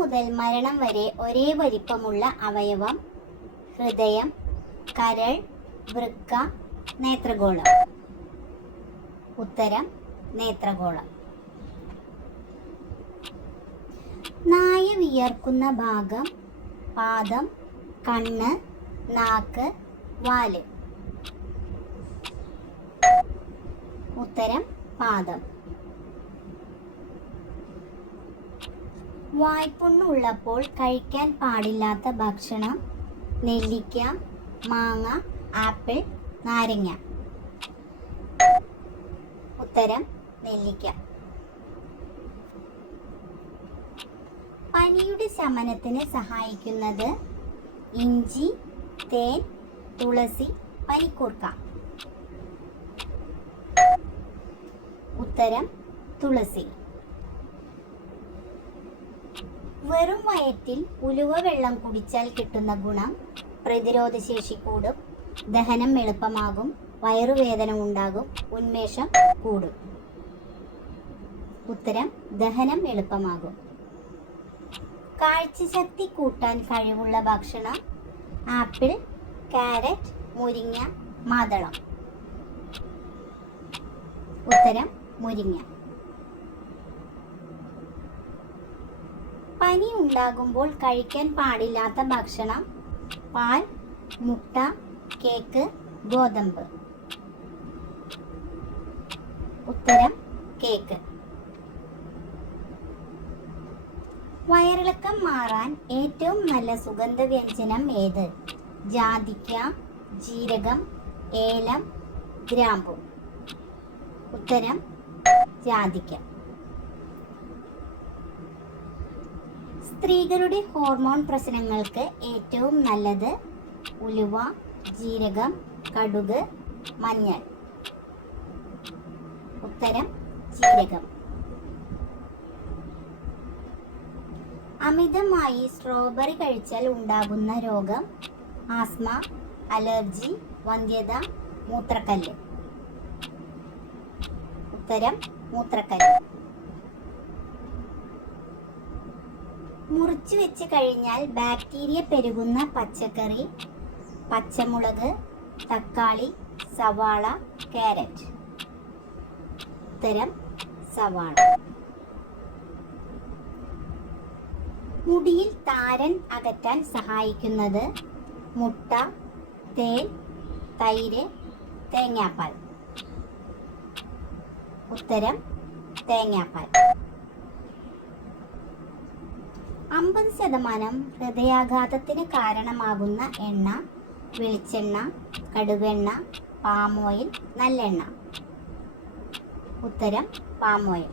മുതൽ മരണം വരെ ഒരേ വലിപ്പമുള്ള അവയവം ഹൃദയം കരൾ വൃക്ക നേത്രഗോളം. ഉത്തരം നേത്രഗോളം. നായ വിയർക്കുന്ന ഭാഗം പാദം കണ്ണ് നാക്ക് വാൽ. ഉത്തരം പാദം. വായ്പുണ്ണ് ഉള്ളപ്പോൾ കഴിക്കാൻ പാടില്ലാത്ത ഭക്ഷണം നെല്ലിക്ക മാങ്ങ ആപ്പിൾ നാരങ്ങ. ഉത്തരം നെല്ലിക്ക. പനിയുടെ ശമനത്തിന് സഹായിക്കുന്നത് ഇഞ്ചി തേൻ തുളസി പനിക്കൂർക്ക. ഉത്തരം തുളസി. വെറും വയറ്റിൽ ഉലുവ വെള്ളം കുടിച്ചാൽ കിട്ടുന്ന ഗുണം പ്രതിരോധശേഷി കൂടും ദഹനം എളുപ്പമാകും വയറുവേദന ഉണ്ടാകും ഉന്മേഷം കൂടും. ഉത്തരം ദഹനം എളുപ്പമാകും. കാഴ്ചശക്തി കൂട്ടാൻ കഴിവുള്ള ഭക്ഷണം ആപ്പിൾ കാരറ്റ് മുരിങ്ങ മാതളം. ഉത്തരം മുരിങ്ങ. പനി ഉണ്ടാകുമ്പോൾ കഴിക്കാൻ പാടില്ലാത്ത ഭക്ഷണം പാൽ മുട്ട കേക്ക് ഗോതമ്പ്. ഉത്തരം കേക്ക്. വയറിളക്കം മാറാൻ ഏറ്റവും നല്ല സുഗന്ധ വ്യഞ്ജനം ഏത്? ജാതിക്ക ജീരകം ഏലം ഗ്രാമ്പു. ഉത്തരം ജാതിക്ക. സ്ത്രീകളുടെ ഹോർമോൺ പ്രശ്നങ്ങൾക്ക് ഏറ്റവും നല്ലത് ഉലുവ ജീരകം കടുക് മഞ്ഞൾ. ഉത്തരം ജീരകം. അമിതമായി സ്ട്രോബെറി കഴിച്ചാൽ ഉണ്ടാകുന്ന രോഗം ആസ്മ അലർജി വന്ധ്യത മൂത്രക്കല്ല്. ഉത്തരം മൂത്രക്കല്ല്. മുറിച്ചു വെച്ച് കഴിഞ്ഞാൽ ബാക്ടീരിയ പെരുകുന്ന പച്ചക്കറി പച്ചമുളക് തക്കാളി സവാള കാരറ്റ് ഉത്തരം സവാള. മുടിയിൽ താരൻ അകറ്റാൻ സഹായിക്കുന്നത് മുട്ട തേൻ തൈര് തേങ്ങാപ്പാൽ. ഉത്തരം തേങ്ങാപ്പാൽ. അമ്പത് ശതമാനം ഹൃദയാഘാതത്തിന് കാരണമാകുന്ന എണ്ണ വെളിച്ചെണ്ണ കടുവെണ്ണ പാമോയിൽ നല്ലെണ്ണ. ഉത്തരം പാം ഓയിൽ.